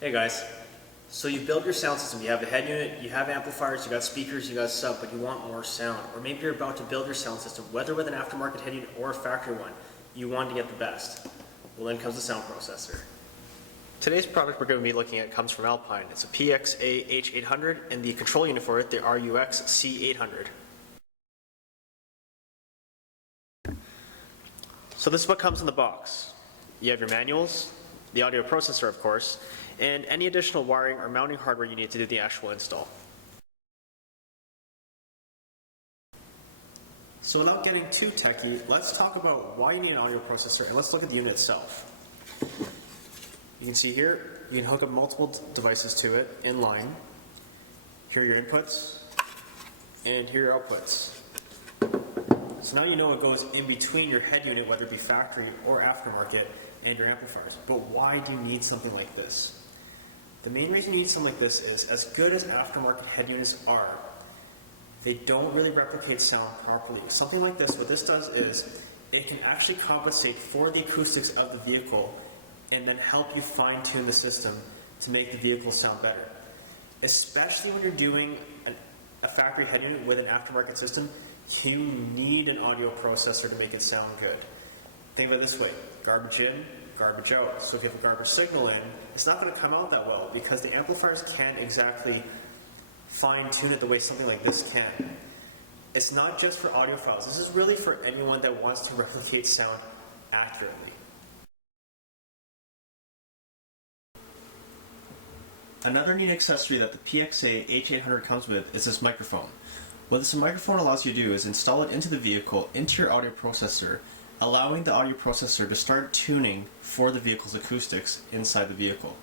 Hey guys, so you build your sound system, you have a head unit, you have amplifiers, you got speakers, you got sub, but you want more sound. Or maybe you're about to build your sound system, whether with an aftermarket head unit or a factory one, you want to get the best. Well, then comes the sound processor. Today's product we're going to be looking at comes from Alpine. It's a PXA-H800 and the control unit for it, the RUX-C800. So this is what comes in the box. You have your manuals, the audio processor of course, and any additional wiring or mounting hardware you need to do the actual install. So without getting too techy, let's talk about why you need an audio processor and let's look at the unit itself. You can see here, you can hook up multiple devices to it in line. Here are your inputs, and here are your outputs. So now you know what goes in between your head unit, whether it be factory or aftermarket, and your amplifiers. But why do you need something like this? The main reason you need something like this is, as good as aftermarket head units are, they don't really replicate sound properly. Something like this, what this does is, it can actually compensate for the acoustics of the vehicle and then help you fine-tune the system to make the vehicle sound better. Especially when you're doing a factory head unit with an aftermarket system, you need an audio processor to make it sound good. Think of it this way, garbage in, garbage out. So if you have a garbage signal in, it's not going to come out that well because the amplifiers can't exactly fine-tune it the way something like this can. It's not just for audiophiles. This is really for anyone that wants to replicate sound accurately. Another neat accessory that the PXA-H800 comes with is this microphone. What this microphone allows you to do is install it into the vehicle, into your audio processor, allowing the audio processor to start tuning for the vehicle's acoustics inside the vehicle.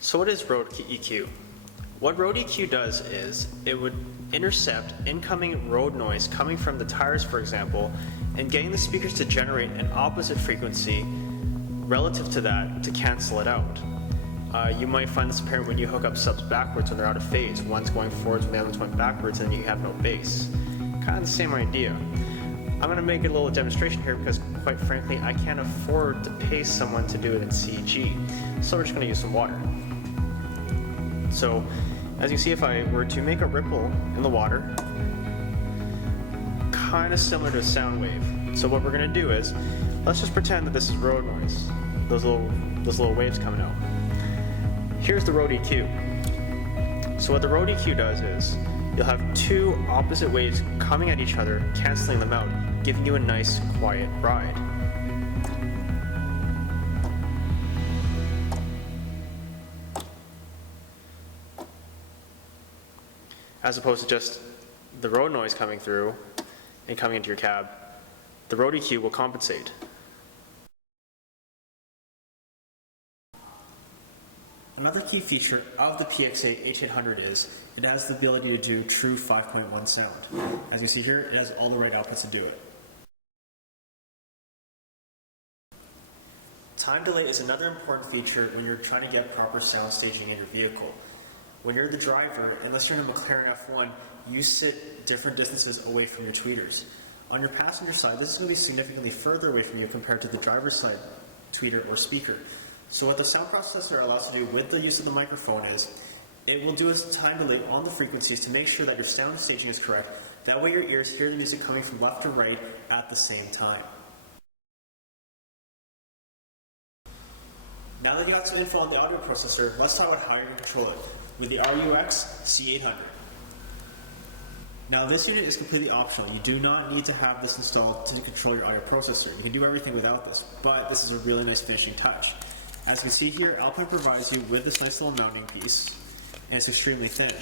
So what is road EQ? What road EQ does is, it would intercept incoming road noise coming from the tires, for example, and getting the speakers to generate an opposite frequency relative to that to cancel it out. You might find this apparent when you hook up subs backwards when they're out of phase. One's going forwards when the other's going backwards and you have no bass. Kind of the same idea. I'm going to make a little demonstration here because, quite frankly, I can't afford to pay someone to do it in CG. So we're just going to use some water. So, as you see, if I were to make a ripple in the water, kind of similar to a sound wave. So what we're going to do is, let's just pretend that this is road noise. Those little waves coming out. Here's the road EQ. So what the road EQ does is, you'll have two opposite waves coming at each other, canceling them out, giving you a nice, quiet ride. As opposed to just the road noise coming through and coming into your cab, the road EQ will compensate. Another key feature of the PXA-H800 is it has the ability to do true 5.1 sound. As you see here, it has all the right outputs to do it. Time delay is another important feature when you're trying to get proper sound staging in your vehicle. When you're the driver, unless you're in a McLaren F1, you sit different distances away from your tweeters. On your passenger side, this is going to be significantly further away from you compared to the driver's side tweeter or speaker. So what the sound processor allows you to do with the use of the microphone is, it will do a time delay on the frequencies to make sure that your sound staging is correct. That way your ears hear the music coming from left to right at the same time. Now that you got some info on the audio processor, let's talk about how you're going to control it with the RUX-C800. Now this unit is completely optional. You do not need to have this installed to control your audio processor. You can do everything without this, but this is a really nice finishing touch. As you can see here, Alpine provides you with this nice little mounting piece, and it's extremely thin.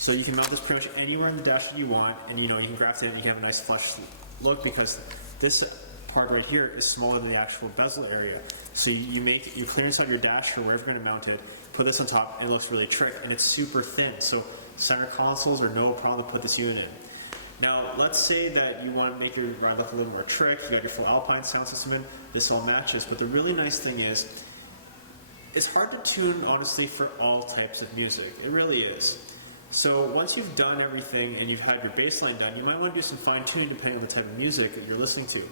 So you can mount this pretty much anywhere in the dash that you want, and you can graft it in and you can have a nice flush look because this part right here is smaller than the actual bezel area. So you clear inside your dash or wherever you're going to mount it, put this on top, and it looks really trick, and it's super thin. So center consoles are no problem to put this unit in. Now, let's say that you want to make your ride look a little more trick, you got your full Alpine sound system in, this all matches, but the really nice thing is, it's hard to tune, honestly, for all types of music. It really is. So once you've done everything and you've had your bass line done, you might want to do some fine tuning depending on the type of music that you're listening to.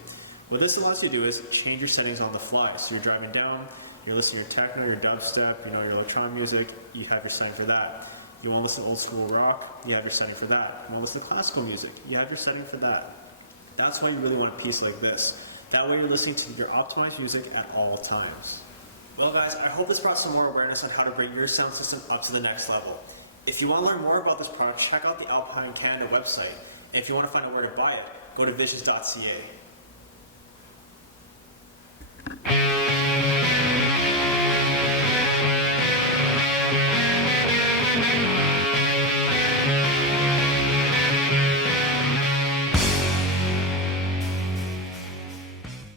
What this allows you to do is change your settings on the fly. So you're driving down, You're listening to your techno, your dubstep, your electronic music, you have your setting for that. You want to listen to old school rock, you have your setting for that. You want to listen to classical music, you have your setting for that. That's why you really want a piece like this. That way you're listening to your optimized music at all times. Well guys, I hope this brought some more awareness on how to bring your sound system up to the next level. If you want to learn more about this product, check out the Alpine Canada website. And if you want to find out where to buy it, go to visions.ca.